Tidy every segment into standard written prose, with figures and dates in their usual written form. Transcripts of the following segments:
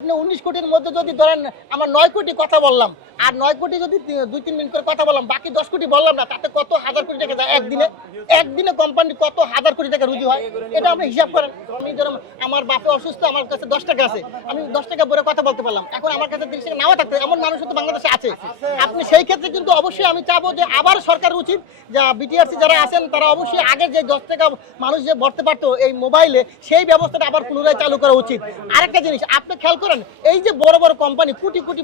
19 কোটির মধ্যে যদি ধরেন আমরা 9 কোটি কথা বললাম আর 9 কোটি যদি 2-3 মিনিট করে কথা বললাম বাকি 10 কোটি বললাম না তাতে কত হাজার কোটি টাকা যায় একদিনে কোম্পানি কত হাজার কোটি টাকা রুজি হয় এটা আপনি হিসাব করেন। আমি ধরুন আমার বাপে অসুস্থ আমার কাছে 10 টাকা আছে আমি 10 টাকা ভরে কথা বলতে পারলাম এখন আমার কাছে 30 টাকা নাও থাকতে এমন মানুষ তো বাংলাদেশে আছে। আপনি সেই ক্ষেত্রে কিন্তু অবশ্যই আমি চাবো যে আবার সরকার উচিত যা বিটিআরসি যারা আছেন তারা অবশ্যই আগের যে 10 টাকা মানুষ যে ভরতে পারতো এই মোবাইলে সেই ব্যবস্থাটা আবার পুনরায় চালু করা উচিত। আরেকটা জিনিস আপনি খেয়াল করেন এই যে বড় বড় কোম্পানি কোটি কোটি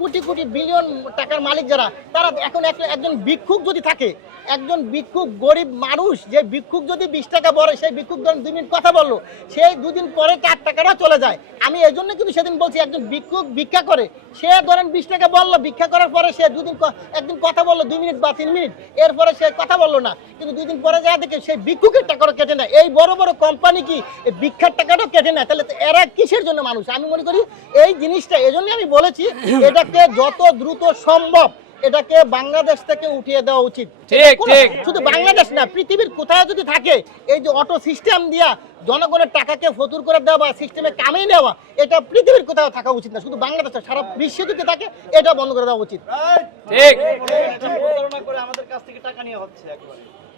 কোটি কোটি বিলিয়ন টাকার মালিক যারা তারা এখন একজন ভিক্ষুক যদি থাকে একজন ভিক্ষুক গরিব মানুষ যে ভিক্ষুক যদি 20 টাকা বলে সেই ভিক্ষুক ধরেন 2 মিনিট কথা বললো সেই 2 দিন পরে 4 টাকাটা চলে যায়। আমি এই জন্য কিন্তু সেদিন বলছি একজন ভিক্ষুক ভিক্ষা করে সে ধরেন 20 টাকা বললো ভিক্ষা করার পরে সে একদিন কথা বললো 2 মিনিট বা 3 মিনিট এরপরে সে কথা বললো না কিন্তু 2 দিন পরে যা দেখে সেই ভিক্ষুকের টাকাটা কেটে নেয়। এই বড় বড় কোম্পানি কি এই ভিক্ষার টাকাটাও কেটে নেয় তাহলে এরা কিসের জন্য মানুষ? আমি মনে করি এই জিনিসটা এজন্য আমি বলেছি এটাকে যত দ্রুত সম্ভব এটাকে বাংলাদেশ থেকে উঠিয়ে দেওয়া উচিত। শুধু বাংলাদেশ না পৃথিবীর কোথায় যদি থাকে এই যে অটো সিস্টেম দিয়া জনগণের টাকাকে ফতুর করে দেওয়া বা সিস্টেমে কামিয়ে নেওয়া এটা পৃথিবীর কোথাও থাকা উচিত না শুধু বাংলাদেশে সারা বিশ্বে যদি থাকে এটা বন্ধ করে দেওয়া উচিত।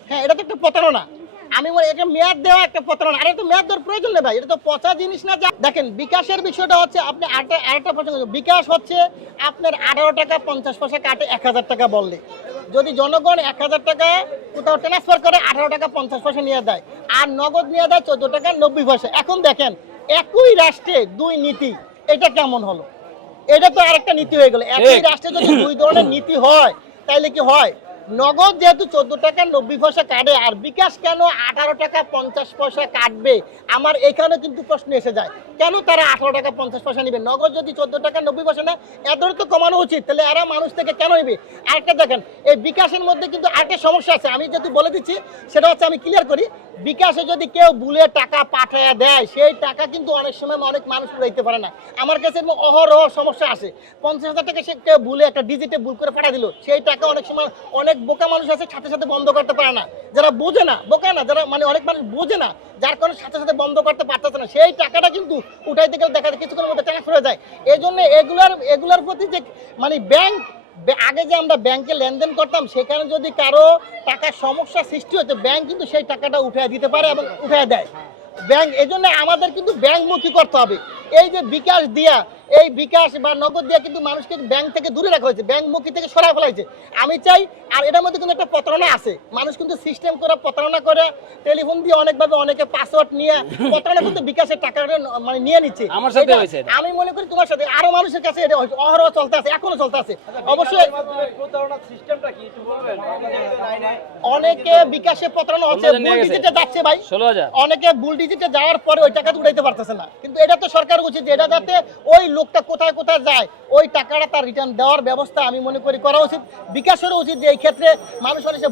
হ্যাঁ এটা তো একটা প্রতারণা। আমি বলি এটা মেয়াদ দেওয়া একটা প্রতারণা। আর এটা মেয়াদ দেওয়ার প্রয়োজন নেই ভাই এটা তো পচা জিনিস না। দেখেন বিকাশের বিষয়টা হচ্ছে আপনি আরেকটা প্রশ্ন বিকাশ হচ্ছে আপনার 18 টাকা 50 পয়সা কাটে 1000 টাকা বললে যদি জনগণ 1000 টাকা কোথাও ট্রান্সফার করে 18 টাকা 50 পয়সা নিয়ে দেয় আর নগদ নিয়ে দেয় 14 টাকা 90 পয়সা। এখন দেখেন একই রাষ্ট্রে দুই নীতি এটা কেমন হলো? এটা তো আরেকটা নীতি হয়ে গেল। একই রাষ্ট্রে যদি দুই ধরনের নীতি হয় তাইলে কি হয়? নগদ যেহেতু 14 টাকা 90 পয়সা কাটে আর বিকাশ কেন 18 টাকা 50 পয়সা কাটবে আমার এখানে কিন্তু প্রশ্ন এসে যায় কেন তারা 18 টাকা 50 পয়সা নেবে? নগদ যদি 14 টাকা 90 পয়সা না এদের তো কমানো উচিত তাহলে এরা মানুষ থেকে কেন নেবে? আরেকটা দেখেন এই বিকাশের মধ্যে কিন্তু আরেকটা সমস্যা আছে আমি যেহেতু বলে দিচ্ছি সেটা হচ্ছে আমি ক্লিয়ার করি বিকাশে যদি কেউ ভুলে টাকা পাঠিয়ে দেয় সেই টাকা কিন্তু অনেক সময় অনেক মানুষ দিতে পারে না। আমার কাছে অহরহ সমস্যা আসে 50,000 টাকা সে কেউ ভুলে একটা ডিজিটে ভুল করে পাঠিয়ে দিল সেই টাকা অনেক সময় অনেক বোকা মানুষ আছে সাথে সাথে বন্ধ করতে পারে না যারা বোঝে না বোকা না যারা মানে অনেক মানুষ বোঝে না যার কারণে সাথে সাথে বন্ধ করতে পারতেছে না সেই টাকাটা কিন্তু উঠাইতে গেলে দেখা যায় কিছুক্ষণের মধ্যে ট্রান্সফার হয়ে যায়। এই জন্য এগুলার প্রতি যে মানে ব্যাংক আগে যে আমরা ব্যাংকে লেনদেন করতাম সেখানে যদি কারো টাকার সমস্যা সৃষ্টি হতো ব্যাংক কিন্তু সেই টাকাটা উঠিয়ে দিতে পারে এবং উঠিয়ে দেয় ব্যাংক। এই জন্য আমাদের কিন্তু ব্যাংকমুখী করতে হবে। এই যে বিকাশ দিয়া এই বিকাশ বা নগদ দিয়া কিন্তু মানুষকে ব্যাংক থেকে দূরে রাখা হয়েছে ব্যাংকমুখী থেকে সরাই ফেলা হয়েছে। আমি চাই আর এটার মধ্যে কিন্তু একটা প্রতারণা আছে মানুষ কিন্তু সিস্টেম করে প্রতারণা করে টেলিফোন দিয়ে অনেকভাবে অনেকে পাসওয়ার্ড নিয়ে প্রতারণা কিন্তু বিকাশের টাকাটা মানে নিয়ে নিচ্ছে। আমি মনে করি তোমার সাথে আরো মানুষের কাছে এটা অহরহ চলতে আছে এখনো চলতে আছে। অবশ্যই অনেকে বিকাশে প্রতারণা হচ্ছে ভুল ডিজিটে যাচ্ছে ভাই অনেকে ভুল ডিজিটে যাওয়ার পরে ওই টাকা উঠাইতে পারতেছে না কিন্তু এটা তো সরকার উচিত এটা যাতে ওই লোকটা কোথায় কোথায় যায় ওই টাকাটা তার রিটার্ন দেওয়ার ব্যবস্থা আমি মনে করি করা উচিত। বিকাশেরও উচিত যে এই ক্ষেত্রে মানুষ অনেক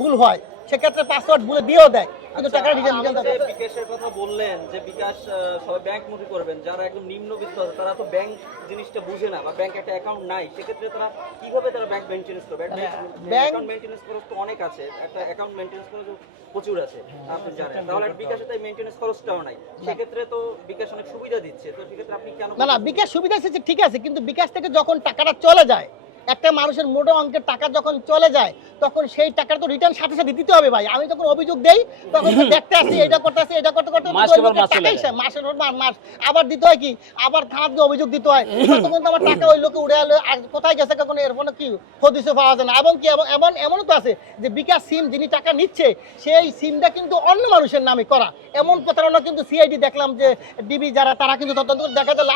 ভুল হয় সেক্ষেত্রে পাসওয়ার্ড ভুলে দিয়েও দেয় কিন্তু টাকাটা রিটার্ন বিকাশের কথা বললেন যে বিকাশ সবাই ব্যাংকমুখী করবেন যারা একদম নিম্নবিত্ত আছে তারা তো ব্যাংক জিনিসটা বুঝে না বা ব্যাংক একটা অ্যাকাউন্ট নাই সেক্ষেত্রে তারা কিভাবে তারা ব্যাংক মেইনটেনেন্স করবে? অ্যাকাউন্ট মেইনটেনেন্স খরচ তো অনেক আছে একটা অ্যাকাউন্ট মেইনটেনেন্স খরচ প্রচুর আছে আপনি জানেন তাহলে বিকাশে তাই মেইনটেনেন্স খরচটাও নাই সেক্ষেত্রে তো বিকাশ অনেক সুবিধা দিচ্ছে তো সেক্ষেত্রে আপনি কেন না বিকাশ সুবিধা দিচ্ছে ঠিক আছে কিন্তু বিকাশ থেকে যখন টাকাটা চলে যায় একটা মানুষের মোটা অঙ্কের টাকা যখন চলে যায় তখন সেই টাকাটা তো রিটার্ন সাথে সাথে দিতে হবে ভাই। আমি যখন অভিযোগ দেই তখন দেখতে আসি এটা করতে আসি এটা করতে করতে মাসের মাস আবার দিতে হয় কি আবার থানাতে অভিযোগ দিতে হয় তখন তো আমার টাকা ওই লোকে উড়ে এলো আর কোথায় গেছে কখন এর ফোনে কি হদিসে পাওয়া যায় না। এবং কি এমনও তো আছে যে বিকাশ সিম যিনি টাকা নিচ্ছে সেই সিমটা কিন্তু অন্য মানুষের নামে করা এমন প্রতারণা কিন্তু সিআইডি দেখলাম যে ডিবি যারা তারা কিন্তু তদন্ত দেখা যায়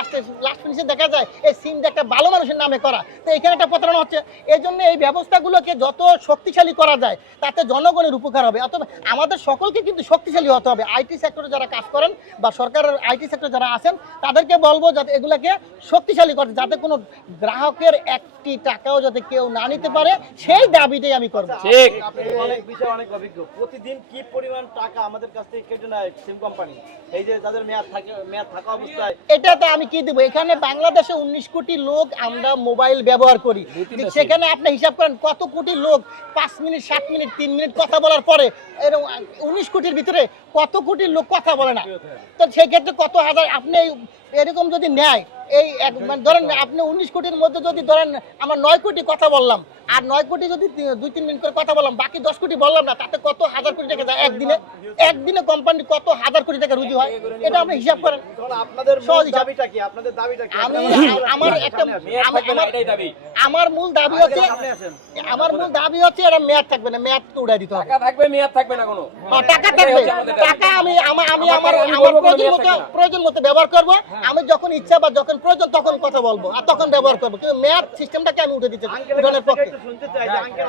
লাস্ট ফিনিশে দেখা যায় এই সিমটা একটা ভালো মানুষের নামে করা। তো এখানে একটা প্রতারণা হচ্ছে এই জন্য এই ব্যবস্থাগুলোকে যত শক্তিশালী করা যায় তাতে জনগণের উপকার হবে। অথবা আমাদের সকলকে কিন্তু শক্তিশালী হতে হবে। আইটি সেক্টরে যারা কাজ করেন বা সরকারের আইটি সেক্টরে যারা আছেন তাদেরকে বলবো যাতে এগুলাকে শক্তিশালী করতে যাতে কোনো গ্রাহকের একটি টাকাও যাতে কেউ না নিতে পারে সেই দাবিটাই আমি করবো। ঠিক অনেক বিষয় অনেক অভিজ্ঞ প্রতিদিন কি পরিমাণ টাকা আমাদের কাছ থেকে কেটে নেয় সিম কোম্পানি এই যে যাদের মেয়াদ থাকা অবস্থায় এটাতে আমি কি দেবো? এখানে বাংলাদেশে 19 কোটি লোক আমরা মোবাইল ব্যবহার করি সেখানে আপনি হিসাব করেন কত কোটি লোক 5 মিনিট 7 মিনিট 3 মিনিট কথা বলার পরে 19 কোটির ভিতরে কত কোটি লোক কথা বলে না। তো সেই ক্ষেত্রে কত হাজার আপনি এরকম যদি নেয় এই মানে ধরেন আপনি 19 কোটির মধ্যে যদি ধরেন আমরা 9 কোটি কথা বললাম, আর 9 কোটি যদি 2-3 দিন করে কথা বললাম, বাকি 10 কোটি বললাম না, তাতে কত হাজার কোটি টাকা যায় একদিনে কোম্পানি কত হাজার কোটি টাকা রুজি হয়, এটা আপনি হিসাব করেন। আপনাদের সহজ মূল হিসাব। দাবিটা কি? আপনাদের দাবিটা কি? আমি আমার একটা আমার মূল দাবি হচ্ছে এটা মেয়াদ থাকবে না, মেয়াদ তো উড়াই দিতে হবে। টাকা থাকবে, মেয়াদ থাকবে না কোনো। টাকা থাকবে, টাকা আমি আমার প্রয়োজন মতো ব্যবহার করব, আমি যখন ইচ্ছা বা যখন প্রয়োজন তখন কথা বলবো, আর তখন ব্যবহার করবো, কিন্তু মেয়াদ সিস্টেমটাকে আমি উঠে দিতে চাই, আঙ্কেলের উঠানোর কাছ থেকে পক্ষে। একটু শুনতে চাই যে আঙ্কেল